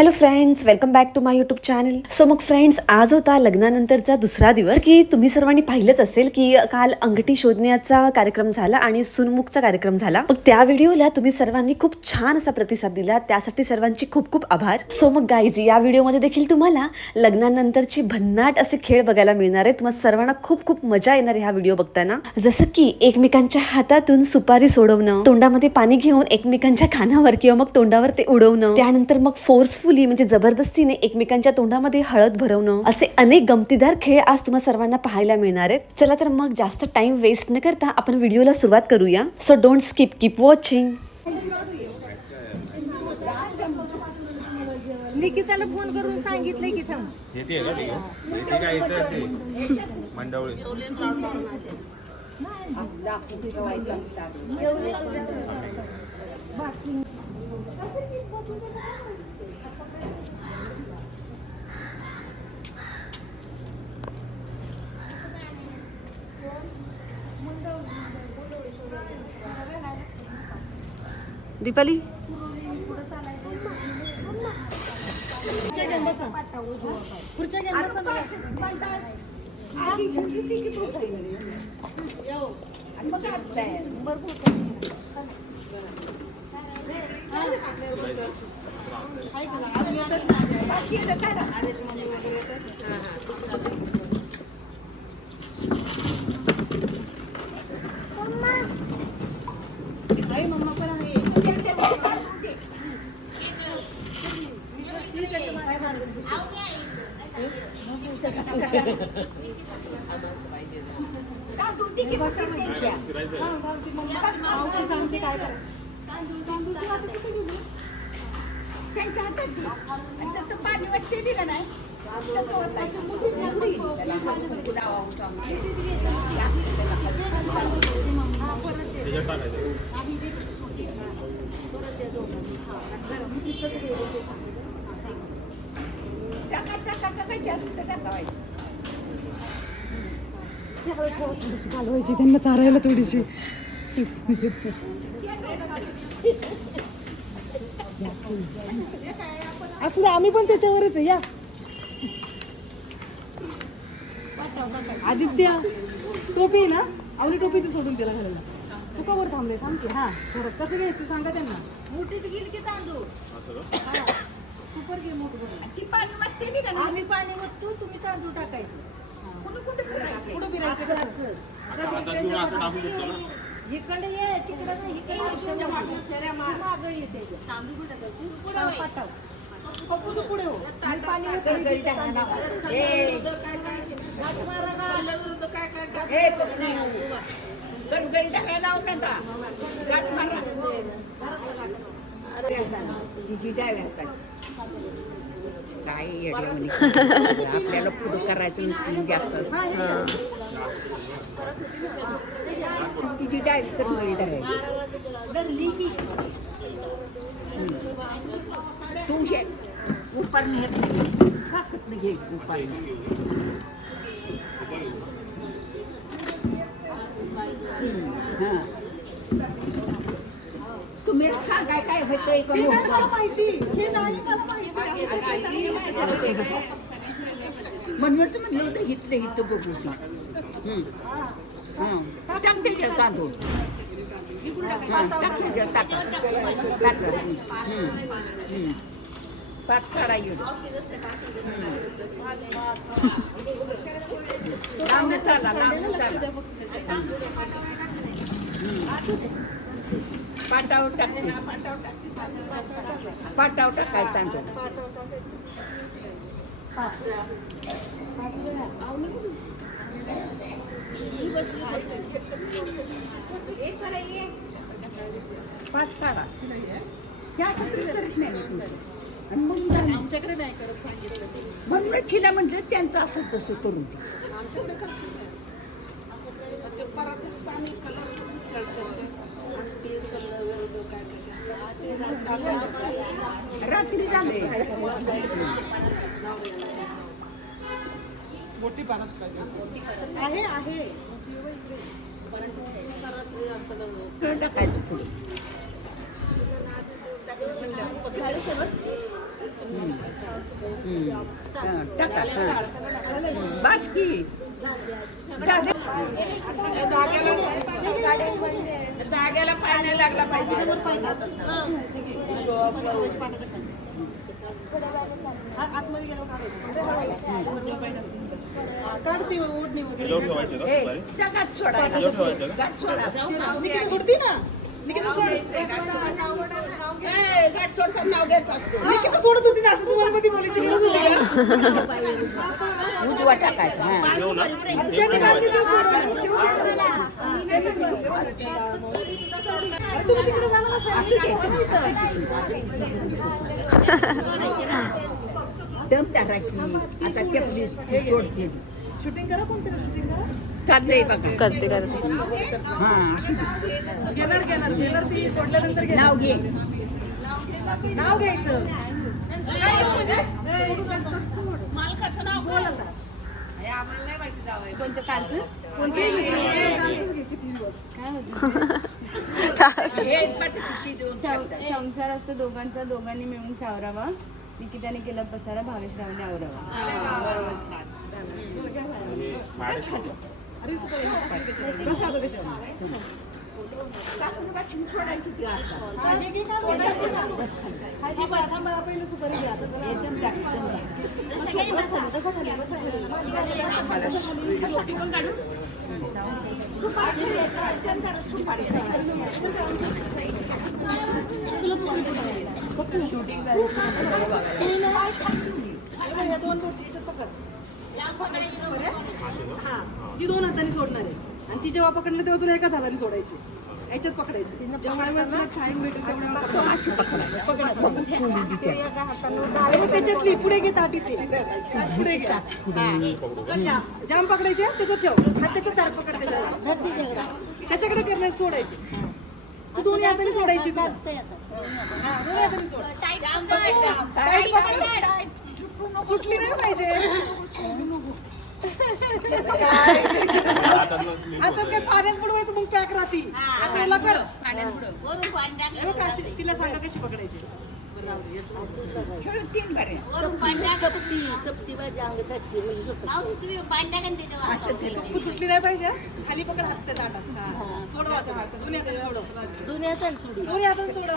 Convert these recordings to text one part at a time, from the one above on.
Hello friends, welcome back to my YouTube channel. So मग friends, आज होता लग्नानंतरचा दुसरा दिवस की तुम्ही सर्वांनी पाहिलंच असेल की काल अंगठी शोधण्याचा कार्यक्रम झाला आणि सुनमुखचा कार्यक्रम झाला. मग त्या व्हिडिओला तुम्ही सर्वांनी खूप छान असा प्रतिसाद दिला, त्यासाठी सर्वांची खूप खूप आभार. सो मग गाईज, या व्हिडिओमध्ये देखील तुम्हाला लग्नानंतरची भन्नाट असे खेळ बघायला मिळणार आहे. तुम्हाला सर्वांना खूप खूप मजा येणार आहे हा व्हिडिओ बघताना. जसं की एकमेकांच्या हातातून सुपारी सोडवणं, तोंडामध्ये पाणी घेऊन एकमेकांच्या कानावर किंवा मग तोंडावर ते उडवणं, त्यानंतर मग फोर्सफुली म्हणजे जबरदस्तीने एकमेकांच्या तोंडामध्ये हळद भरवणं, असे अनेक गमतीदार खेळ आज तुम्हाला सर्वांना पाहायला मिळणार आहेत. चला तर मग जास्त टाइम वेस्ट न करता आपण व्हिडिओला सुरुवात करूया. So don't skip, keep watching. निकिताला फोन करून सांगितलंय की थांब. येते का ते काय येते मंडवळे दीपाली, पुढच्या गेम सांगते काय पाणी वाटते दिलं नाही. घालवायची त्यांना चारायला थोडीशी. असू द्या, आम्ही पण त्याच्यावरच आहे. या आदित्य, टोपी आहे ना, आवली टोपी ती सोडून तिला घालायला. तू का वर थांबले? थांबते. हा, घरात कसं घ्यायचं सांगा त्यांना. मोठीच गेली की तांदूळ कुकर घे मोठं. ती पाणी वाटते की का? आम्ही पाणी वाटतो, तुम्ही तांदूळ टाकायचं. कुठं फिरायचं असं इकडे ये, तिकडे नाही, मागं येते तांदूळ टाकायची. पाठव कपूर पुढे हो. पाणी काय आपल्याला पुढं करायचं नसतं जास्त. तिची डाळ करमळी तुमचे उपार घे उपार. तुम्ही सांगाय काय होतंय माहिती म्हणूनच म्हणलं होतं इथलं इथं बघू. टाक त्याच्यात तांदूळ, टाक त्याच्यात टाकलं पाच काढा येऊ. लांब चाला, लांब चाला. पाटावर टाकते, पाटावर टाकायचं तांदूळ. पाच काढा. आमच्याकडे नाही करत सांगितलं. म्हणून तिला म्हणजे त्यांचं असं तसं करून दे. रात्री झाले मोठी पानात आहे आहे. टाकायचं पुढे. बस की धाग्याला पाय नाही लागला पाहिजे. आतमध्ये गेलो काढते ओढणी वगैरे गाठ सोडा गाठ सोडा निकिता सोडती ना निकिता सोड गाठ सोडता नाव घ्यायचं असतं. निकिता सोडत होती ना आता तुम्हाला कधी बोलायची गरज होती का उजवा टाकायचा. ज्यांनी बांधली ते सोडा. अरे तुम्ही तिकडे जाणार असाल. दम टाकायची आता केपली सोडते. शूटिंग करा कोणतरी शूटिंग करा चाललंय बघा. करते हा घेणार ती सोडल्यानंतर घे. नाव घे. नाव घ्यायचं मालकाचं नाव बोल आता कोणतं कालचं कोणतेही घे. कालचंच घे, किती दिवस संसार असतो दोघांचा, दोघांनी मिळून सावरावा. निकिताने केला पसारा, भावेशरावने आवरावा. अरे सुपर बस आता त्याच्यावर थांबा पहिलं सुपारी घ्या आता दोन बोटी याच्यात पकड. ती दोन हाताने सोडणार आहे आणि ती जेव्हा पकडणार तेव्हा तुला एकाच हाताने सोडायची. याच्यात पकडायची जेव्हा टाइम भेटेल तेव्हा त्याच्यातली पुढे घे ताटी ते पुढे घे जाम पकडायचे त्याच्यात ठेव हात त्याच्यात चार पकड त्याच्याकडे करण्यास सोडायची. तू दोन्ही हाताने सोडायची. दोन्ही हाताने सोड. टाईट पकड. सुटली नाही पाहिजे. आता काय पाण्यात बुडवायचं मग पॅक राहती. आता याला कर तिला सांगा कशी पकडायची. सुटली नाही पाहिजे. खाली पकड हात त्या ताटात सोडवायचं दोन्ही हाताने सोडव.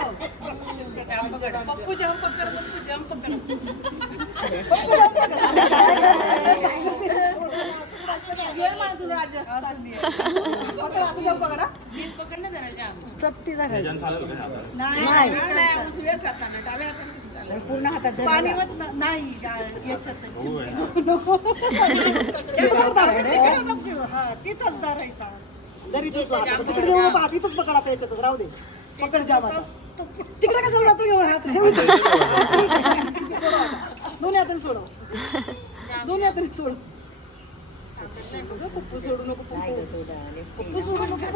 पप्पू जम पकड. पूर्ण हातात पाणी नाही याच्यात तिथंच धरायचा. तिथंच पकडा याच्यातच राहू दे. पकड जाम तिकडे कशाला जातो एवढा हात. दोन्ही हाताने सोडव. दोन्ही हाताने सोड. पप्पू सोडू नको. पप्पू सोडू नको.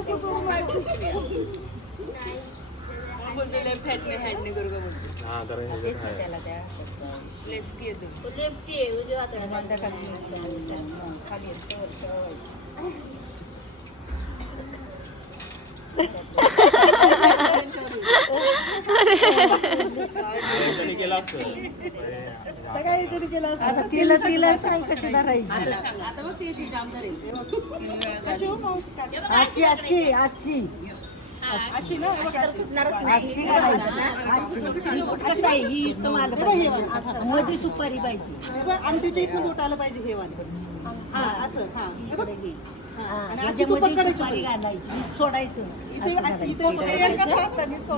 बोलतो लेफ्ट हँडने करू का बोलतो. लेफ्ट येतो. केला असतं. काय याच्याने केलं असतं. तिला सांग कशी धरायची. आता बघ ती जाम धरेल. कशी हो मावशी काय? अशी ना मध्ये सुपारी पाहिजे आणि तिच्या इथून बोट आलं पाहिजे हे वाले. असं हे बघ. आणि अशी तू पकडायची घालायची सोडायचं.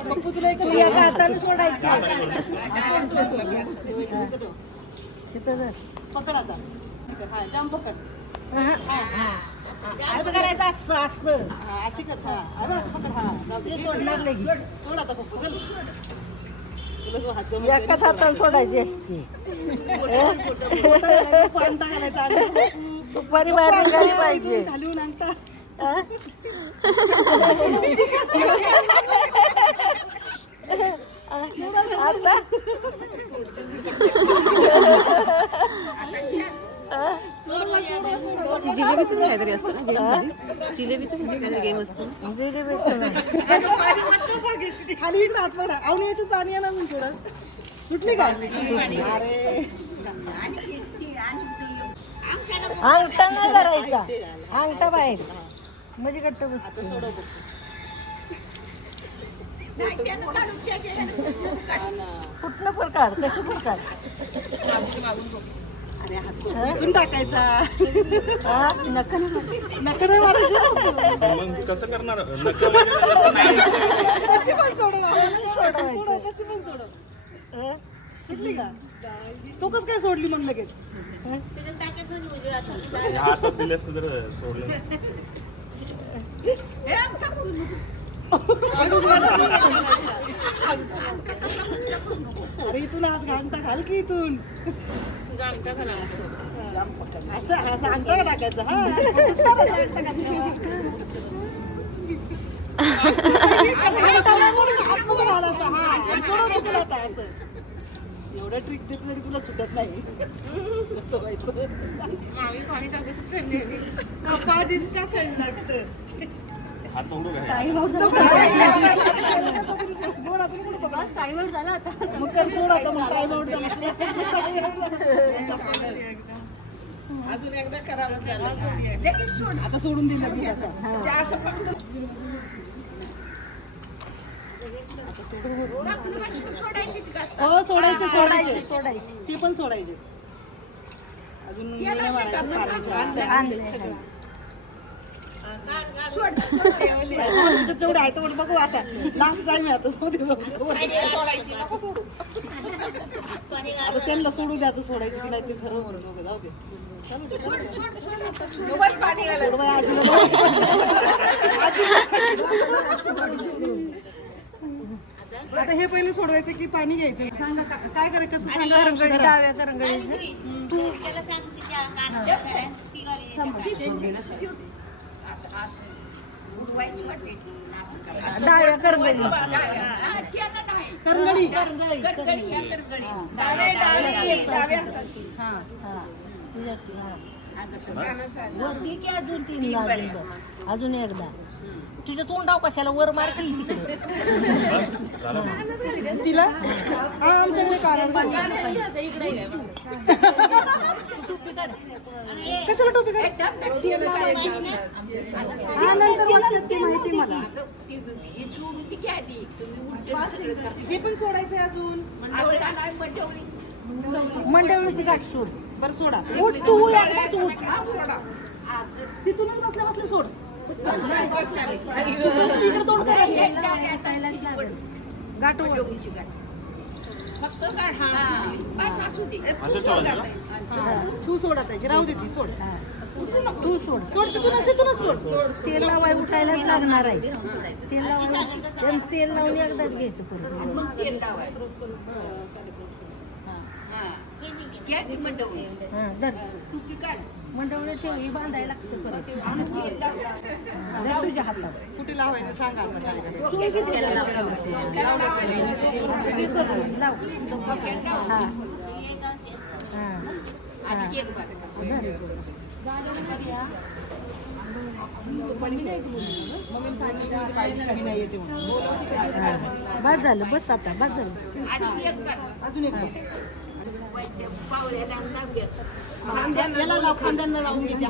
पप्पू तुला एक हाताने सोडायची. पकड आता. हा जाम पकड. असं करायचं असं असं. हा अशी कर. हा असं पकड. हा सोडणार लगेच. सोड आता पप्पू चल. तुला जो हात जमत एकाच हाताने सोडायची असते. पांता घालायचा. सुपारी बाहेर निघाली पाहिजे. घालून आणता. जिलेबीचं काहीतरी असतं ना गेम. जिलेबीचं काहीतरी गेम असतो. खाली इकडे हात पडा. आवडी याच्यात पाणी आणा मग थोडं. सुटली का अरे अंगठा नाही धरायचा अंगठा बाहेर म्हणजे गट्ट बसतो कुठनं पण काढ कशी पण काढ इथून टाकायचा नका नाही मारायचं मग कसं करणार कशी पण सोडव कशी पण सोडव सुटली का तू कस काय सोडली मग लगेच हातात दिले असतं तर सोडलं अरे इथून आज घांटा घाल की इथून असं अंगठा टाकायचं हा एवढं ट्रिक देत तरी तुला सुटत नाही हात उडू काय अजून एकदा करावं आता सोडून दिलं मी आता हो सोडायचे सोडायचे ती पण सोडायची अजून जेवढं आहे तर बघू आता लास्ट टाइम आहे आता त्यांना सोडू द्या आता सोडायची की नाही ते सर्व म्हणून जाऊ दे आता हे पहिले सोडवायचं की पाणी घ्यायचं काय करायचं कसं अजून एकदा तुझ्या तोंडाव कशाला वर मारतील तिकडे तिला आमच्याकडे कशाला टोपी हा नंतर ती माहिती मला हे पण सोडायचंय अजून मंडळीची गाठ सोड बरं सोडा उठ तू एकदा तू उठ. तिथूनच बसल्या बसल्या सोड तू सोडा त्याची राहू दे ती सोड तू सोड सोड तिथूनच सोड तेल लावाय उठायलाच लागणार आहे तेल लावून एकदाच घ्यायचं परत मंडवणे ठेव ही बांधायला लागतं परत तुझ्या हातात कुठे लावायचं सांगा आता बस झालं बस आता बस झालं अजून एक खांद्याला लाव खांद्यांना लावून घेते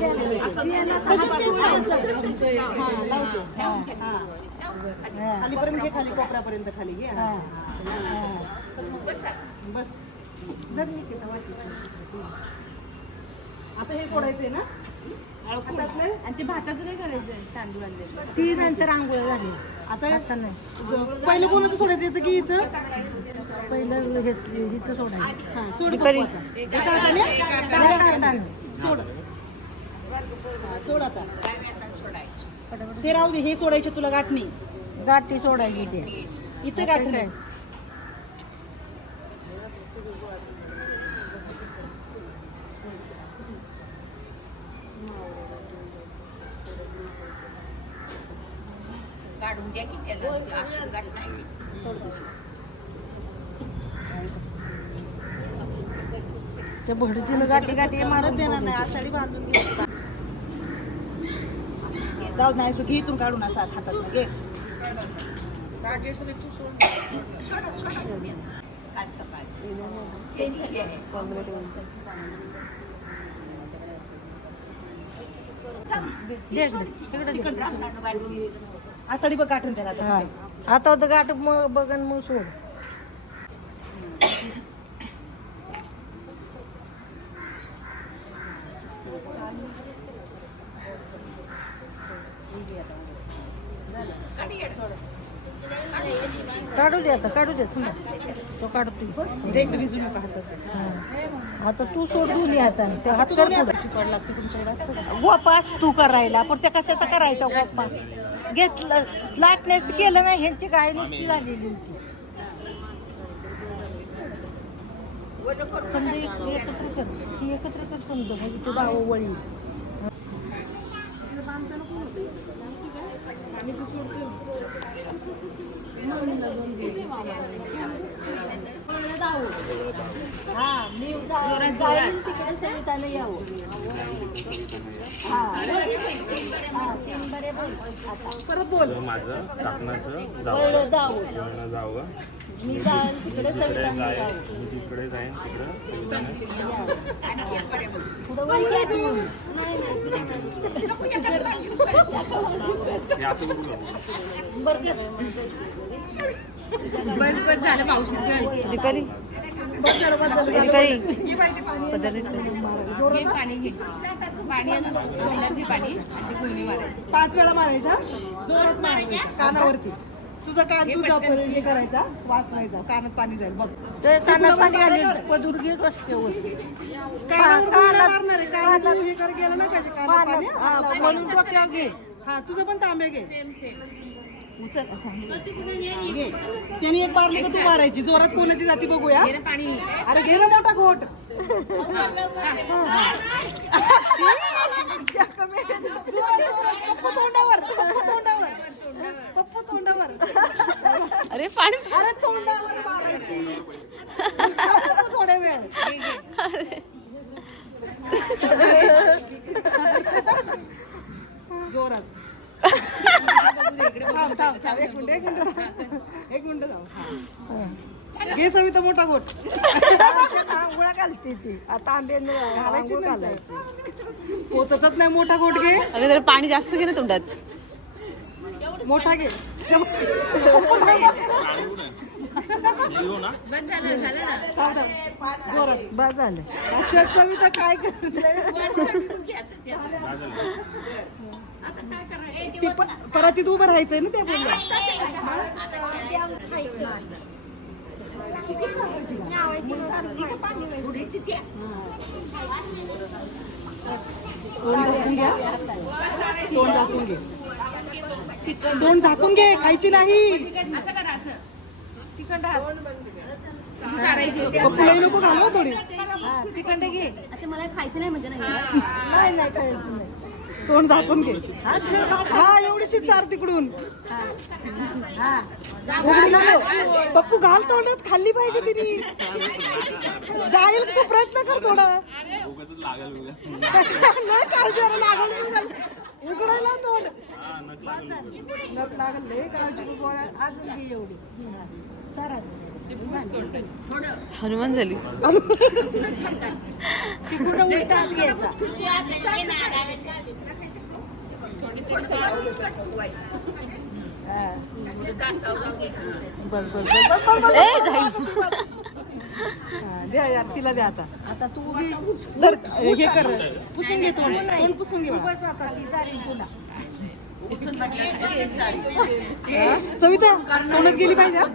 खालीपर्यंत घे खाली कोपऱ्यापर्यंत खाली घे बस आता हे सोडायचंय ना आणि ते भाताचं काय करायचंय तांदूळ आणले ती नंतर आंघोळ झाली आता नाही पहिलं कोणाचं सोडायचं याचं की हिचं पहिलं हिचं सोडायचं सोड सोड आता ते राहू दे हे सोडायचे तुला गाठणी गाठी सोडायची ते इथे गाठणी काढून द्या की त्याला असून गाठ नाही ते भडजीनं गाठी गाठी मारत देणार नाही आज साडी बांधून घे जाऊ नाही सुटी इथून काढून असा हातात घे कालच्या पाणी आषाढी बघ गाठून त्याला आता. हा आता तर गाठ मग बघन मग सोड. काढू दे आता काढू दे थांबा. तो काढतो जे इकडे भिजू नका हातात. आता तू सोड दोन्ही हाताने ते हात कर पुढे. शिकवायला लागते तुमच्याकडे असतं का? गोपास तू करायला पण त्या कशाचा करायचा गोपा घेतलं लाटण्यास केलं नाही ह्यांची काय नुसती झालेली होती. समजा एकत्र कर ती एकत्र कर समजा म्हणजे तू भाऊ वळली. हा मी जाईन तिकडे सविताला यावं. परत बोल. माझं कापणाचं वळलं जाऊ जावं जावं मी जाईन तिकडे सविताला यावं. मी तिकडे जाईन तिकडं पुढं वळली तू. हे असं बघू बस बस झालं मावशीचं. दीपाली दीपाली पदर घे पाणी घे पाणी आता तोंडात घे पाणी आणि ते गुळणी मारायची. 5 वेळा मारायच्या जोरात मारायच्या कानावरती. तुझा कान तुझा हे करायचा वाचवायचा कानात पाणी जाईल बघ. ते कानात पाणी आले पदूर घे रस्त्यावर. कानावर गुळण्या मारणार आहे. कानात हे कर गेलं नाही पाहिजे कानात पाणी. हा, म्हणून डोक्यावर घे. हा तुझं पण तांबे घे. सेम सेम घे त्याने एक मारली का तू मारायची. जोरात कोणाची जाती बघूया. घे ना पाणी. अरे घे ना मोठा घोट. पप्पू तोंडावर पप्पू तोंडावर. अरे पाणी अरे तोंडावर मारायची. थांब थोड्या वेळ. जोरात. थांब, थांब. एक मिनिट थांब. हा. घे सविता मोठा गोट. आंघोळा घालते ती आता आंब्यानं घालायची आंघोळ नाही. घालायची. पोचतच नाही मोठा गोट घे. अरे जरा पाणी जास्त घे ना तोंडात. मोठा घे. बस झालं झालं ना. थांब, थांब. जोरात. बस झालं. अच्छा, सविता काय करते. परत तिथं उभं राहायचंय ना ते बोलल्या. तोंड झाकून घे. तोंड झाकून घे. खायची नाही. असं करा असं तिखंड काढायची. पप्पूला नको घालव थोडी. तिखंड घे. अच्छा मला खायचं नाही म्हणजे नाही. नाही नाही खायचं नाही. तोंड झाकून घे. हा एवढीशी चार तिकडून. उघडी नको. पप्पू घाल तोंडात. खाल्ली पाहिजे तिने. जाईल तू प्रयत्न कर थोडा. लय काळजी आहे. लागल बिगल. उघडायला तोंड. नख लागल. लय काळजी तू बोला. अजून घे एवढी. हनुमान झाली. तिकडं उलटा हात घ्यायचा. बस बस बस बस ए जाईल. द्या यार तिला द्या आता. आता तू घे. धर हे कर. पुसून घे तोंड. तोंड पुसून घे बाळा. बस आता ती सारी तुला. सविता तोंडात गेली पाहिजे हा?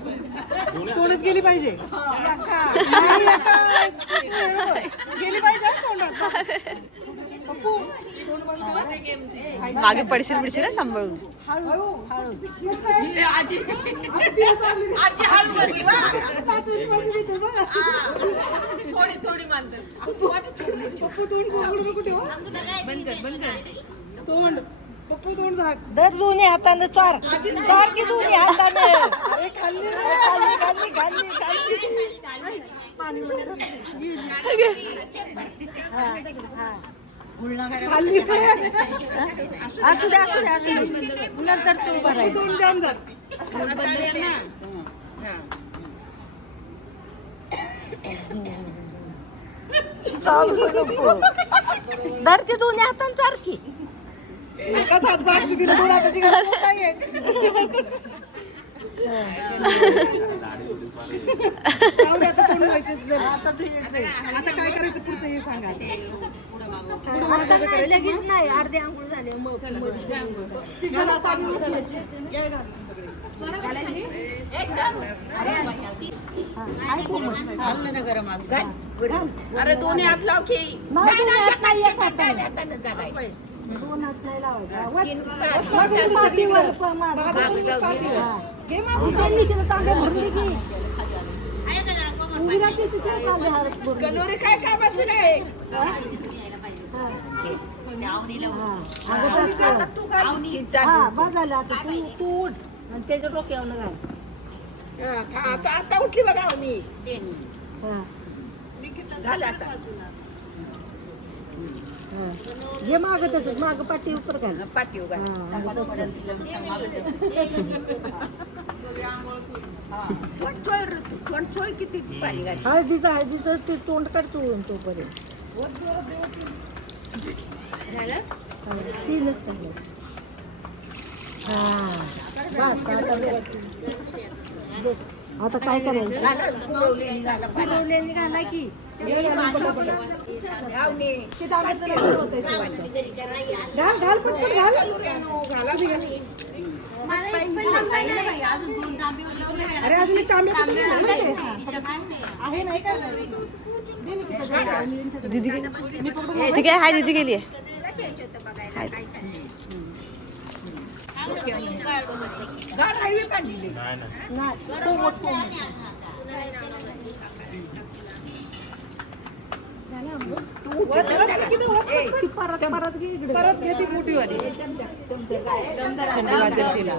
तोंडात गेली पाहिजे. नाही, एका- गेली पाहिजे हा तोंडात. पप्पू तोंड बंद कर. मागे पडशील बिडशील ना सांभाळून. हळू हळू. आता तिला चालली. कात्रीची भाजी देते बघा. पप्पू तोंड उघडू नको ठेव हा. बंद कर बंद कर. तोंड पप्पू तोंड झाक. दर दोन्ही हातानं चार चार की दोन्ही हातानं. अरे खाल्ली रे. खाल्ली खाल्ली खाल्ली खाल्ली. पाणी वगैरे. खाल्ली असू दे असू दे असू दे. नंतर तू भरायचं. तोंड द्या अंदर. बंद कर ना. हा चालू नको दर ते दोन्ही हातान सारखी एकाच हात बाग तिला दोन हाताची गरज नाहीये. जाऊ दे, आता तोंड व्हायचं झालं. आता काय करायचं पुढचं हे सांगा. पुढं मागं करायचं. लगेच नाही अर्धे आंघोळ झाले मग मला आता आम्ही उचलायची. या घाल सगळे. घाल ना गरम हात. अरे दोन्ही हात लाव की. नाही एक हाताने. दोन हात नाही लावायचे पाठीवर घे मागून. कलोरे काय कामाचं नाही. तू झालं आता तू उठ आणि त्याच्या डोक्यावर घाल आता उठली बघा मी. झालं आता. हे माग तसंच माग पाठी उपर घाल पाठी उगा. कंट्रोल किती पाणी घाल. हळदीचं ते तोंड काढ चोळून तोपर्यंत तीनच पाहिजे आता काय करायचं फुलवलेली घाला की घाल घाल पटकन घाल. अरे अजून एक तांबे आहे नाही काय. दीदी ती काय हाय दीदी गेली परत घे ती मोठीवाली. थंडी वाजेल तिला.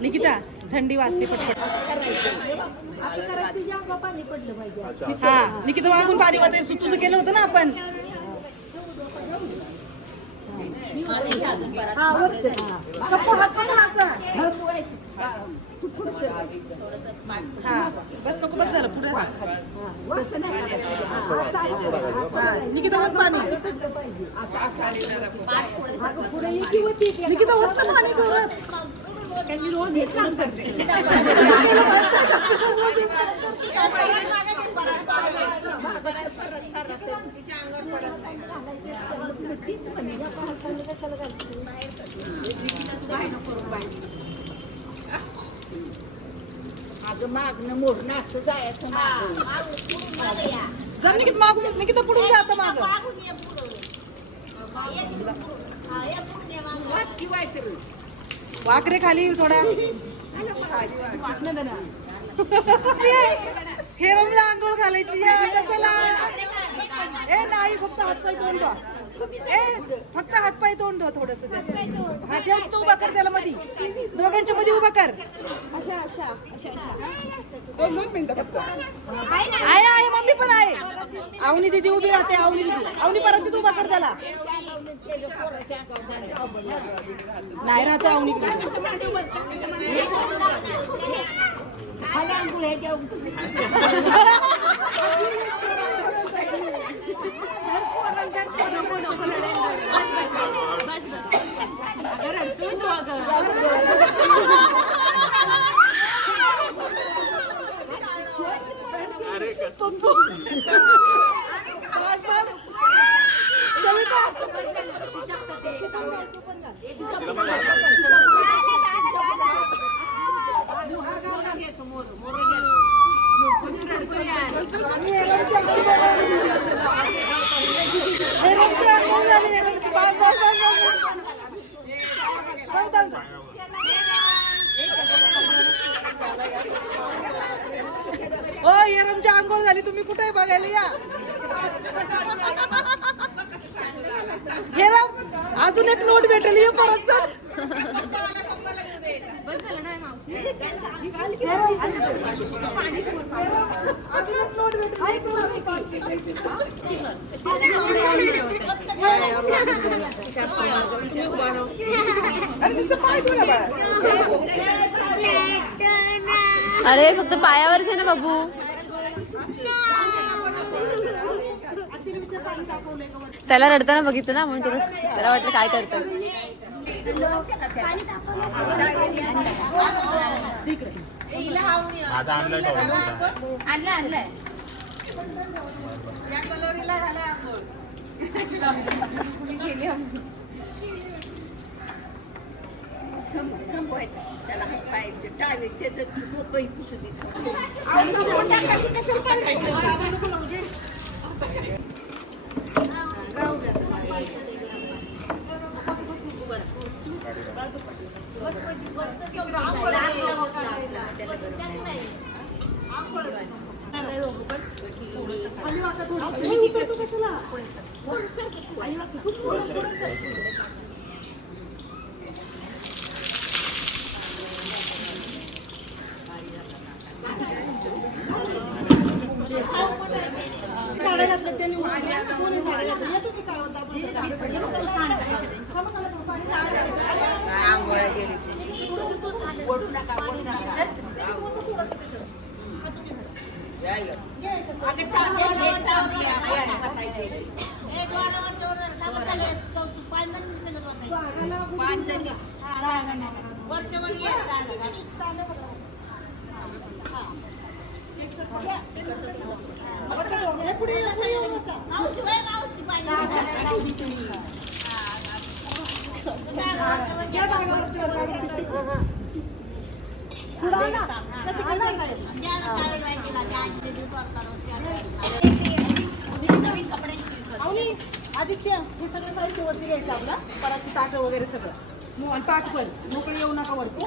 निकिता थंडी वाजते पटपट. पाणी पडलं पाहिजे हा निकिता मागून पाणी वाजते. तुझं केलं होतं ना आपण. हा बस नको बस झालं पुढे. निकिता होत पाणी. निकिता होत ना पाणी जोरात. मी रोज हेच काम करते. अगं मागणं मोडणं असं जायचं जर निकिता मागून निकिता पुढून जा आता माग. वाकरे खाली थोडा. हेरमला आंघोळ घालायची. चला ए नाही फक्त हातपाय तोंड धुवा. ए फक्त हातपाय तोंड धुवा थोडस. हा ठेव तू उभा कर त्याला मधी. दोघांच्या मध्ये उभा कर. आहे आहे मम्मी पण आहे. आवनी दीदी उभी राहते. आवनी दीदी आवनी परत तिथे उभा कर त्याला. नाही राहतो आवनी. ओ येरमची आंघोळ झाली. तुम्ही कुठे बघायला या. हेरम अजून एक नोट भेटेल. ये परत चल. अरे फक्त पायावर घे ना बाबू. त्याला रडताना बघितलं ना म्हणून त्याला वाटलं काय करतं. माझा आणलं आणलंय आदित्य हे सगळं साहित्य वरती घ्यायचं आपला परत ताट वगैरे सगळं आणि पाठ पण मोकळे येऊ नका वरती.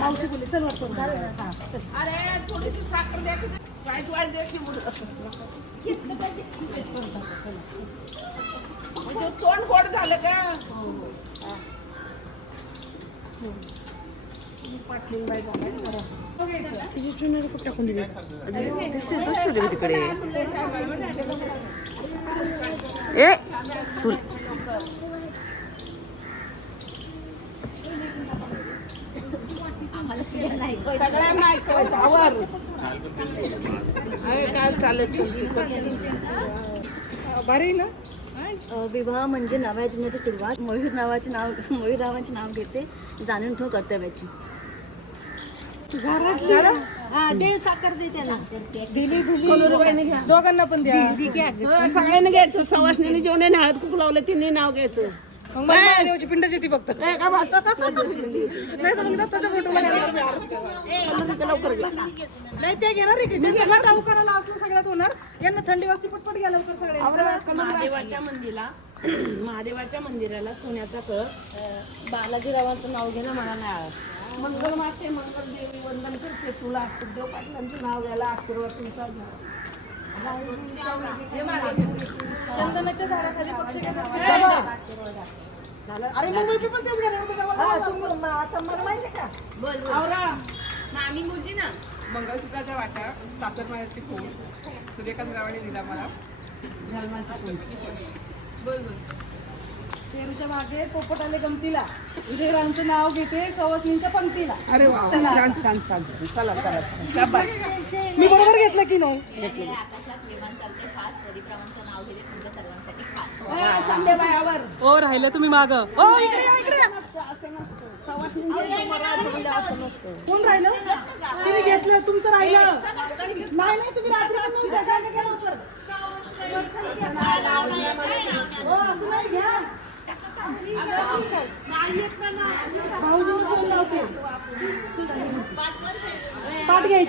मावशी बोलली चल वरतून. अरे थोडीशी साखर द्यायची वाईट द्यायची म्हणजे तोंड गोड झालं का. तिची चुनरी कुठं टाकून दिली तिकडे. ए फुल सगळ्यांना ऐकवायचं आवर काय चालत भारी ना. विवाह म्हणजे नव्या जीवनाची सुरुवात. मयूररावांचे नाव घेते, जाणून ठेव कर्तव्याची. दे साखर दे त्याला. दोघांना पण द्या. सगळ्यांनी घ्यायचं. सवासणीने जेवणे हळद कुंकू लावलं तिने नाव घ्यायचं. मग महादेवाची पिंडच येते फक्त. नाही तर मग दत्ताच्या फोटोला लवकर घे. नाही ते घेणार राहूकाराला असलं सगळ्यात होणार. यांना थंडी वाजती पटपट घ्या लवकर सगळे. महादेवाच्या मंदिराला सोन्याचा कळस बालाजीरावांचं नाव घेणं मला नाही आवडत. मंगल माते मंगल देवी वंदन करते तुला. सुखदेव पाटलांचं नाव घ्यायला आशीर्वाद तुमचा घ्या. चंदनाच्या झाडाखाली पक्षी घेतात. अरे मग मी पण तेच घेणार होते. आता मला माहिती का मामी बोलते ना मंगळसूत्राच्या वाट्या सासर मायाची फूल सूर्यकांतरावाने दिला मला. पेरूच्या मागे पोपट आले गमतीला. विजयरावांचं नाव घेते सवासनींच्या पंक्तीला. अरे वा छान छान छान. चला चला शाबास. मी बरोबर घेतलं की नाही. आकाशात विमान चालते फास्ट परिक्रमांचं नाव घेते तुमच्या सर्वांसाठी खास. संध्याबायावर हो राहिलं तुम्ही माग. हो इकडे या इकडे या. कोण राहिलं तिने घेतलं तुमचं राहिलं. नाही नाही तुम्ही रात्री पण नव्हत्या. घ्या लवकर. हो असं नाही घ्या. भाऊजीने फोन लावते. पाठ घ्यायचे.